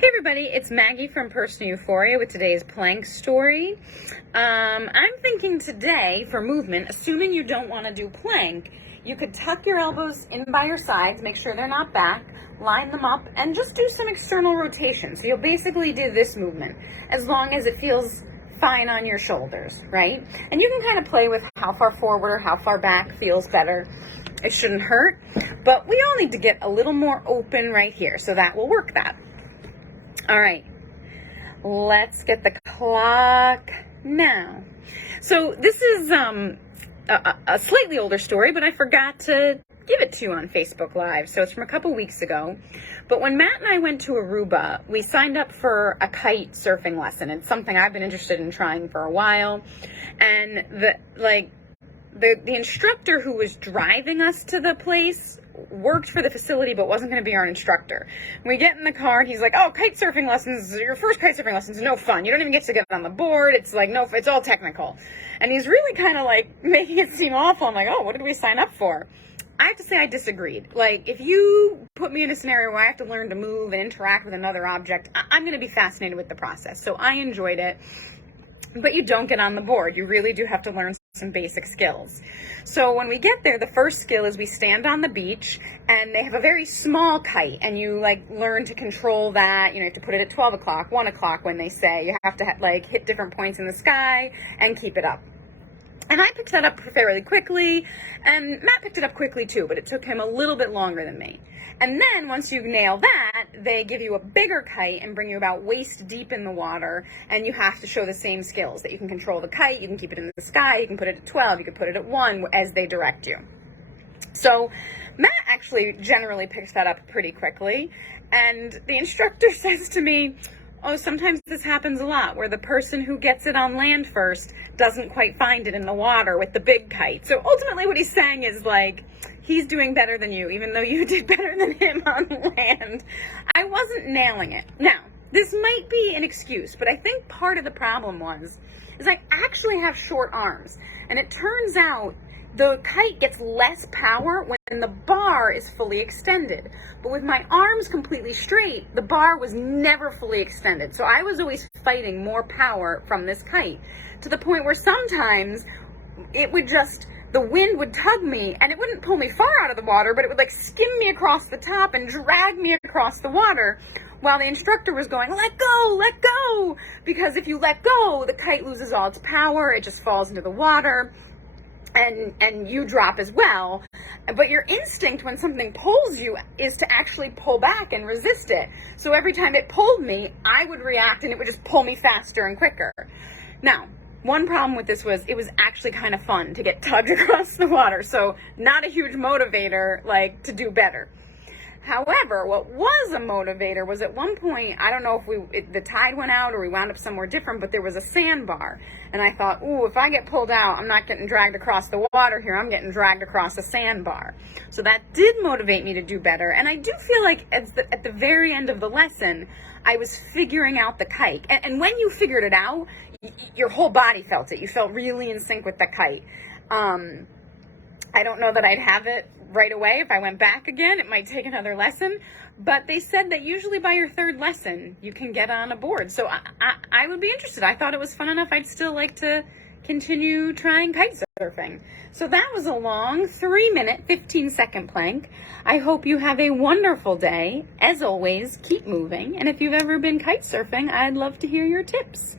Hey everybody, it's Maggie from Personal Euphoria with today's plank story. I'm thinking today for movement, assuming you don't want to do plank, you could tuck your elbows in by your sides, make sure they're not back, line them up, and just do some external rotation. So you'll basically do this movement as long as it feels fine on your shoulders, right? And you can kind of play with how far forward or how far back feels better. It shouldn't hurt, but we all need to get a little more open right here, so that will work that. All right, let's get the clock now. So this is a slightly older story, but I forgot to give it to you on Facebook Live. So it's from a couple weeks ago. But when Matt and I went to Aruba, we signed up for a kite surfing lesson. It's something I've been interested in trying for a while. And the instructor who was driving us to the place worked for the facility but wasn't going to be our instructor. We get in the car and he's like, oh, kite surfing lessons, your first kite surfing lessons, no fun. You don't even get to get on the board. It's like, no, it's all technical. And he's really kind of like making it seem awful. I'm like, oh, what did we sign up for? I have to say I disagreed. Like, if you put me in a scenario where I have to learn to move and interact with another object, I'm going to be fascinated with the process. So I enjoyed it. But you don't get on the board. You really do have to learn some basic skills. So when we get there, the first skill is we stand on the beach and they have a very small kite and you learn to control that. You have to put it at 12 o'clock, 1 o'clock when they say. You have to hit different points in the sky and keep it up. And I picked that up fairly quickly, and Matt picked it up quickly too, but it took him a little bit longer than me. And then once you nail that, they give you a bigger kite and bring you about waist deep in the water, and you have to show the same skills, that you can control the kite, you can keep it in the sky, you can put it at 12, you can put it at 1 as they direct you. So Matt actually generally picks that up pretty quickly, and the instructor says to me, oh, sometimes this happens a lot, where the person who gets it on land first doesn't quite find it in the water with the big kite. So ultimately what he's saying is he's doing better than you, even though you did better than him on land. I wasn't nailing it. Now, this might be an excuse, but I think part of the problem is I actually have short arms. And it turns out the kite gets less power when the bar is fully extended. But with my arms completely straight, the bar was never fully extended. So I was always fighting more power from this kite, to the point where sometimes the wind would tug me and it wouldn't pull me far out of the water, but it would skim me across the top and drag me across the water, while the instructor was going, let go, because if you let go, the kite loses all its power, it just falls into the water. And you drop as well. But your instinct when something pulls you is to actually pull back and resist it. So every time it pulled me, I would react and it would just pull me faster and quicker. Now, one problem with this was it was actually kind of fun to get tugged across the water. So not a huge motivator to do better. However, what was a motivator was at one point, I don't know if the tide went out or we wound up somewhere different, but there was a sandbar. And I thought, ooh, if I get pulled out, I'm not getting dragged across the water here. I'm getting dragged across a sandbar. So that did motivate me to do better. And I do feel like at the very end of the lesson, I was figuring out the kite. And when you figured it out, your whole body felt it. You felt really in sync with the kite. I don't know that I'd have it right away. If I went back again, it might take another lesson. But they said that usually by your third lesson, you can get on a board. So I would be interested. I thought it was fun enough. I'd still like to continue trying kite surfing. So that was a long 3-minute, 15-second plank. I hope you have a wonderful day. As always, keep moving. And if you've ever been kite surfing, I'd love to hear your tips.